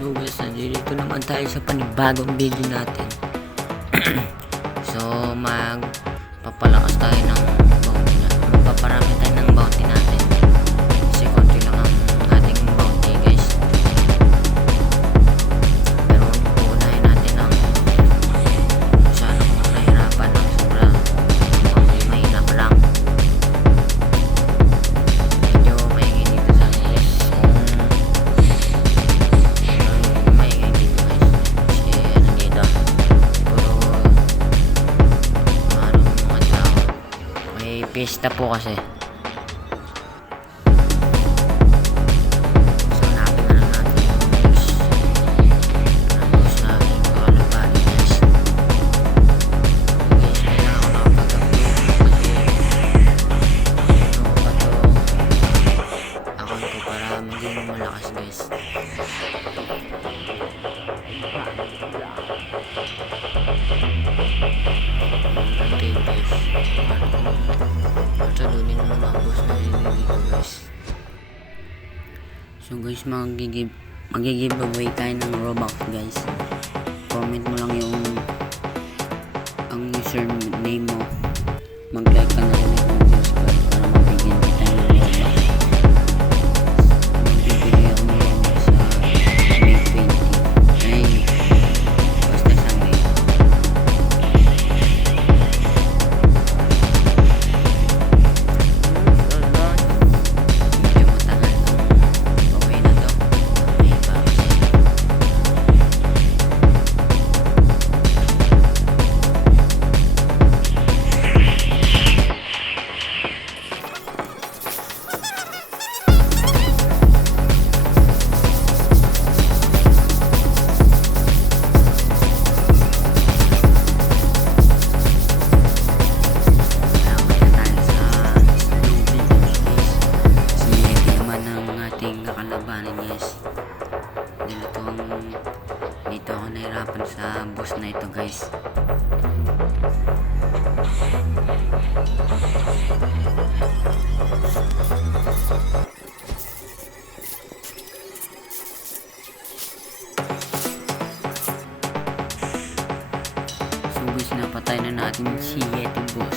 So guys, nandito naman tayo sa panibagong video natin. so mag papalakas tayo ng pista po kasi. Okay guys. Ito doon din ang mga boss na ko guys. So guys, magigib magigiveaway tayo ng Robux guys. Comment mo lang yung ang username mo. Mag-like nahirapan sa boss na ito guys. So guys, napatay na natin si Yeti boss.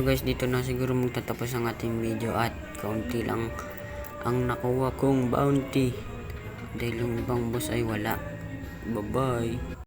So guys, dito na siguro magtatapos ang ating video at kaunti lang ang nakuha kong bounty. Dahil yung ibang boss ay wala. Bye-bye.